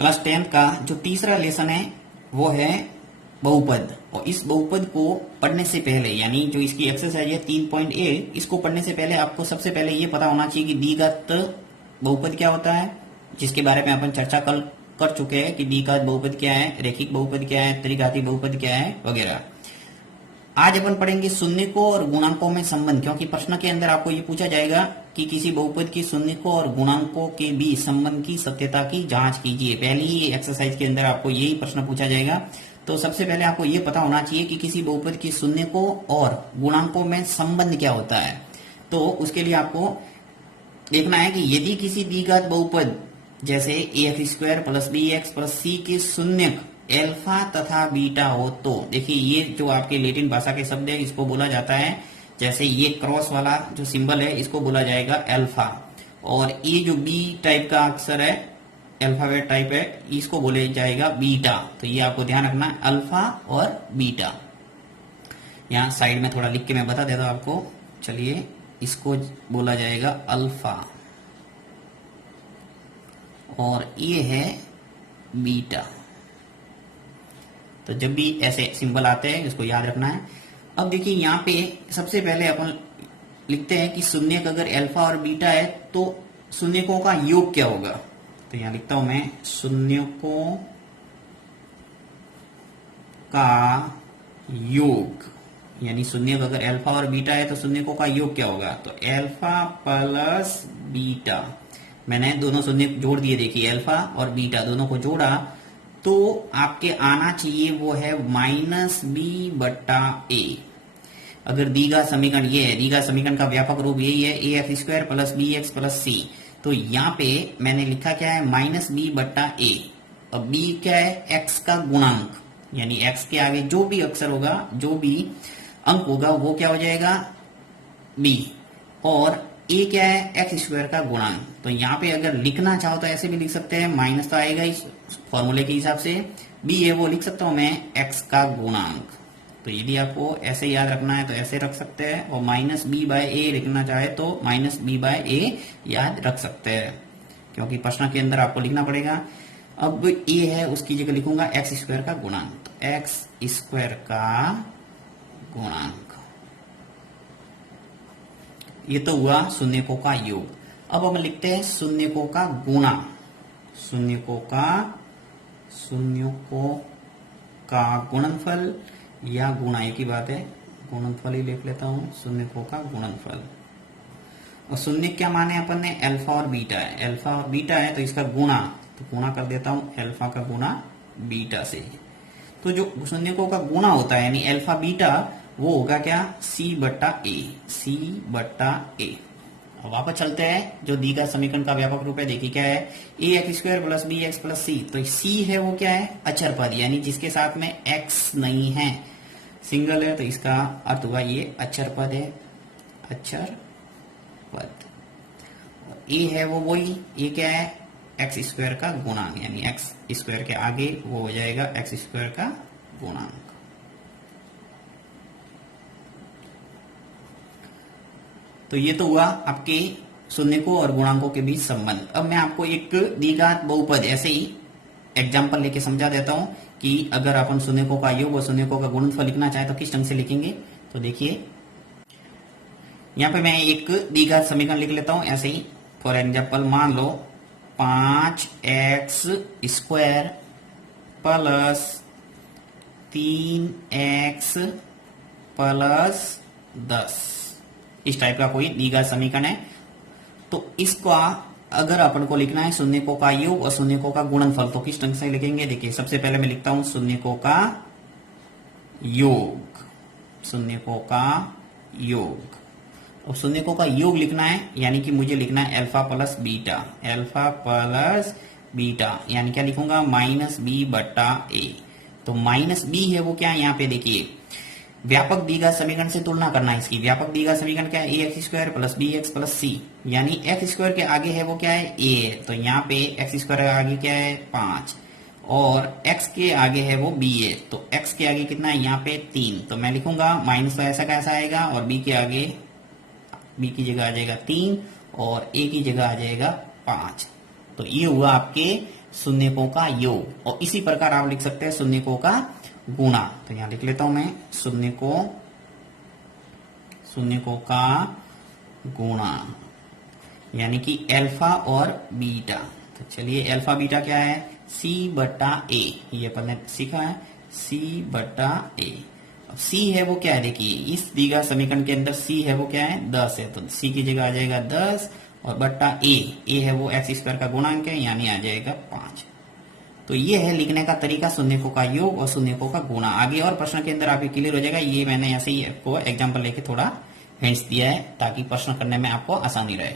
Class 10th का जो तीसरा लेसन है वो है बहुपद। और इस बहुपद को पढ़ने से पहले, यानी जो इसकी एक्सरसाइज है 3.1, इसको पढ़ने से पहले आपको सबसे पहले ये पता होना चाहिए कि द्विघात बहुपद क्या होता है, जिसके बारे में अपन चर्चा कल कर चुके हैं कि द्विघात बहुपद क्या है, रेखिक बहुपद क्या है, त्रिघाती बहुपद क्या है वगैरह। आज अपन पढ़ेंगे शून्यकों और गुणांकों में संबंध, क्योंकि प्रश्न के अंदर आपको ये पूछा जाएगा कि किसी बहुपद की शून्यकों और गुणांकों के बीच संबंध की सत्यता की जांच कीजिए। पहली ही एक्सरसाइज के अंदर आपको यही प्रश्न पूछा जाएगा। तो सबसे पहले आपको ये पता होना चाहिए कि किसी बहुपद की शून्यकों और गुणांकों में संबंध क्या होता है। तो उसके लिए आपको देखना है कि यदि किसी द्विघात बहुपद जैसे ax² plus bx plus c के शून्यक अल्फा तथा बीटा हो, तो देखिए ये जो आपके लैटिन भाषा के शब्द है इसको बोला जाता है, जैसे ये क्रॉस वाला जो सिंबल है इसको बोला जाएगा अल्फा, और ये जो बी टाइप का अक्षर है, अल्फाबेट टाइप है, इसको बोले जाएगा बीटा। तो ये आपको ध्यान रखना है, अल्फा और बीटा। यहाँ साइड में थोड़ा लिख के मैं बता देता हूं आपको। चलिए, इसको बोला जाएगा अल्फा और ये है बीटा। तो जब भी ऐसे सिंबल आते हैं इसको याद रखना है। अब देखिए यहाँ पे सबसे पहले अपन लिखते हैं कि शून्यक अगर अल्फा और बीटा है तो शून्यकों का योग क्या होगा। तो यहां लिखता हूं मैं, शून्यकों का योग, यानी शून्यक अगर अल्फा और बीटा है तो शून्यकों का योग क्या होगा। तो अल्फा प्लस बीटा, मैंने दोनों शून्यक जोड़ दिए, देखिए अल्फा और बीटा दोनों को जोड़ा तो आपके आना चाहिए वो है -b/a। अगर द्विघात समीकरण ये है, द्विघात समीकरण का व्यापक रूप यही है ax² plus bx plus c। तो यहाँ पे मैंने लिखा क्या है, -b/a। अब b क्या है, x का गुणांक, यानी x के आगे जो भी अक्षर होगा, जो भी अंक होगा वो क्या हो जाएगा, b, और a क्या है, x² का गुणांक। तो यहाँ पे अगर लिखना चाहो तो ऐसे भी लिख सकते हैं, माइनस तो आएगा इस फॉर्मूले के हिसाब से, b है वो लिख सकता हूं मैं x का गुणांक। तो यदि आपको ऐसे याद रखना है तो ऐसे रख सकते हैं, और -b/a लिखना चाहे तो -b/a याद रख सकते हैं, क्योंकि प्रश्न के अंदर आपको लिखना पड़ेगा। अब a है उसकी जगह लिखूंगा x² का गुणांक, तो x² का गुणांक। ये तो हुआ शून्यकों का योग। अब हम लिखते हैं शून्यकों का गुणा, शून्यकों का गुणनफल या गुणा, एक ही बात है, गुणनफल ही लिख लेता हूं, शून्यकों का गुणनफल। और शून्य क्या माने अपन ने, अल्फा और बीटा है, अल्फा और बीटा है तो इसका गुणा, तो गुणा कर देता हूं अल्फा का गुणा बीटा से। तो जो शून्यकों का गुणा होता है यानी अल्फा बीटा, वो होगा क्या, c/a। अब वापस चलते हैं, जो द्विघात समीकरण का व्यापक रूप है, देखिए क्या है, ax² plus bx plus c। तो c है वो क्या है, अचर पद, यानी जिसके साथ में x नहीं है, सिंगल है, तो इसका अर्थ हुआ ये अचर पद है, अचर पद। a है वो वही, a क्या है, x² का गुणांक, यानी x² के आगे वो हो जाएगा x² का गुणांक। तो ये तो हुआ आपके शून्यकों और गुणांकों के बीच संबंध। अब मैं आपको एक द्विघात बहुपद ऐसे ही एग्जांपल लेके समझा देता हूं कि अगर अपन शून्यकों का योग और शून्यकों का गुणनफल लिखना चाहे तो किस ढंग से लिखेंगे। तो देखिए यहाँ पे मैं एक द्विघात समीकरण लिख लेता हूं ऐसे ही। फॉर एग्जाम्पल मान लो 5x² प्लस 3x प्लस 10, इस टाइप का कोई द्विघात समीकरण है। तो इसका अगर अपन को लिखना है शून्यकों का योग और शून्यकों का गुणनफल, तो किस ढंग से लिखेंगे। देखिए सबसे पहले मैं लिखता हूं शून्यकों का योग, शून्यकों का योग। अब शून्यकों का योग लिखना है, यानी कि मुझे लिखना है alpha plus beta, alpha plus beta, यानी क्या लिखूंगा, -b/a। तो -b है वो क्या है, यहाँ पे देखिए व्यापक द्विघात समीकरण से तुलना करना है इसकी। व्यापक द्विघात समीकरण क्या है, ax² plus bx plus c, यानी x² के आगे है वो क्या है, a, तो यहाँ पे x² के आगे क्या है 5, और x के आगे है वो b है, तो x के आगे कितना है यहाँ पे 3, तो मैं लिखूंगा माइनस, तो ऐसा कैसा आएगा, और b के आगे, b की जगह आ जाएगा 3 और a की जगह आ जाएगा 5। तो ये हुआ आपके शून्यकों का योग। और इसी प्रकार आप लिख सकते हैं शून्यकों का गुणा। तो यहां लिख लेता हूं मैं शून्यकों का गुणा, यानी कि अल्फा और बीटा। तो चलिए अल्फा बीटा क्या है, सी बटा ए, ये अपन ने सीखा है, सी बटा ए। अब सी है वो क्या है, देखिए इस दी गए समीकरण के अंदर सी है वो क्या है, 10 है, तो सी की जगह आ जाएगा 10 और बट्टा ए है वो एक्स स्क्वायर का गुणांक है, यानी आ जाएगा 5। तो ये है लिखने का तरीका, शून्यकों का योग और शून्यकों का गुणा। आगे और प्रश्न के अंदर आपको क्लियर हो जाएगा। ये मैंने ऐसे ही आपको एग्जाम्पल लेके थोड़ा हिंट्स दिया है ताकि प्रश्न करने में आपको आसानी रहे।